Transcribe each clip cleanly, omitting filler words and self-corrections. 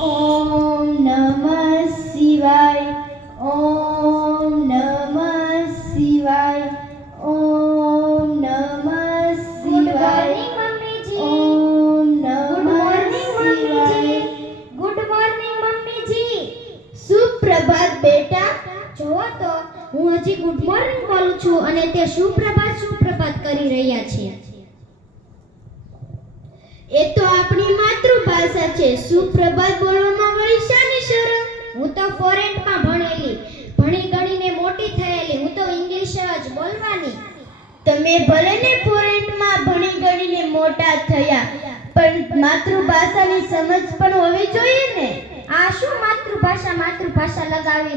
ઓમ નમઃ શિવાય. ઓમ નમઃ શિવાય. ઓમ નમઃ શિવાય. ઓમ નમઃ શિવાય. ગુડ મોર્નિંગ મમ્મીજી. સુપ્રભાત બેટા. જોવો તો હું હજી ગુડ મોર્નિંગ બોલું છું અને તે સુપ્રભાત કરી રહ્યા છે. એ તો આપણી માતૃભાષા છે. સુપ્રભાત બોલવામાં વળી શાની શરમ? હું તો ફોરેનમાં ભણી ગણીને મોટી થયેલી. હું તો ઇંગ્લિશ જ બોલવાની. તમે ભલે ને ફોરેનમાં ભણી ગણીને મોટા થયા, પણ માતૃભાષાની સમજ પણ હોવી જોઈએ ને. આ શું માતૃભાષા લગાવી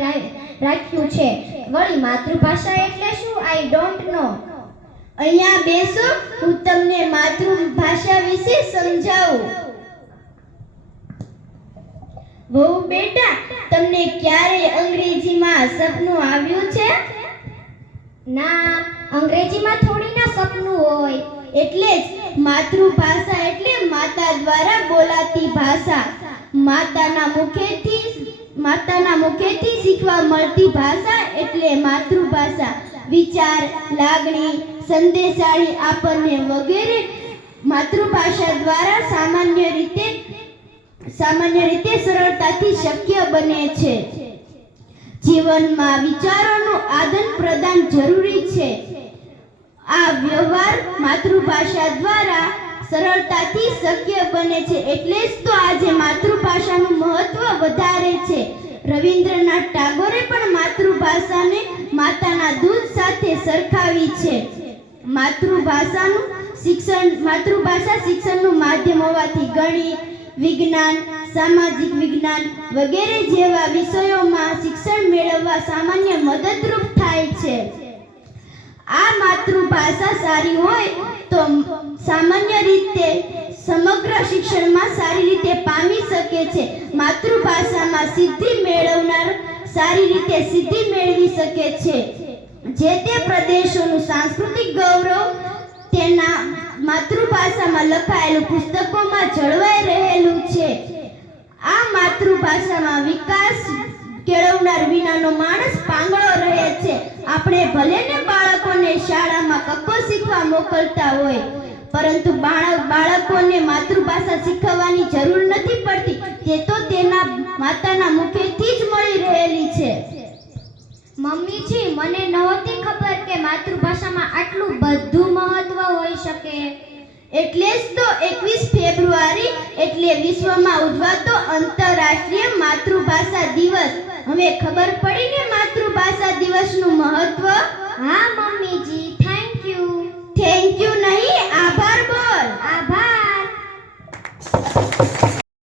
રાખ્યું છે? વળી માતૃભાષા એટલે શું? I don't know. અહીંયા બેસો, હું તમને માતૃભાષા વિશે સમજાવું. વહુ બેટા, તમને ક્યારે અંગ્રેજીમાં સપનું આવ્યું છે? ના, અંગ્રેજીમાં થોડી ના સપનું હોય. એટલે જ માતૃભાષા એટલે માતા દ્વારા બોલાતી ભાષા. માતાના મુખેથી શીખવા મળતી ભાષા એટલે માતૃભાષા. વિચાર, લાગણી, સંદેશાળી આપણને વગેરે માતૃભાષા દ્વારા સામાન્ય રીતે સરળતાથી શક્ય બને છે. જીવનમાં વિચારોનું આદાન પ્રદાન જરૂરી છે. આ વ્યવહાર માતૃભાષા દ્વારા સરળતાથી શક્ય બને છે. એટલે જ તો આજે માતૃભાષાનું મહત્વ વધારે છે. રવિન્દ્રનાથ ટાગોરે પણ માતૃભાષાને માતાના દૂધ સાથે સરખાવી છે. માતૃભાષા શિક્ષણનું માધ્યમ હોવાથી ગણિત, વિજ્ઞાન, સામાજિક વિજ્ઞાન વગેરે જેવા વિષયોમાં શિક્ષણ મેળવવા સામાન્ય મદદરૂપ થાય છે. આ માતૃભાષા સારી હોય તો સામાન્ય રીતે સમગ્ર શિક્ષણમાં સારી રીતે પામી શકે છે. માતૃભાષામાં સિદ્ધિ મેળવનાર સારી રીતે સિદ્ધિ મેળવી શકે છે. જે તે પ્રદેશોનું સાંસ્કૃતિક ગૌરવ તેના માતૃભાષામાં લખાયેલું પુસ્તકોમાં જળવાઈ રહેલું છે. આ માતૃભાષામાં વિકાસ કેળવનાર વિનાનો માણસ પાંગળો રહે છે. આપણે ભલે ને બાળકોને શાળામાં કક્કો શીખવા મોકલતા હોય, પરંતુ બાળકોને માતૃભાષા શીખવવાની જરૂર નથી પડતી. તે તો તેના માતાના મુખેથી જ મળી રહેલી છે. મમ્મીજી, મને નહોતી ખબર કે માતૃભાષામાં આટલું બધું મહત્વ હોઈ શકે. એટલે જ તો 21 ફેબ્રુઆરી એટલે વિશ્વમાં ઉજવાતો આંતરરાષ્ટ્રીય માતૃભાષા દિવસ. હવે ખબર પડી ને માતૃભાષા દિવસનું મહત્વ.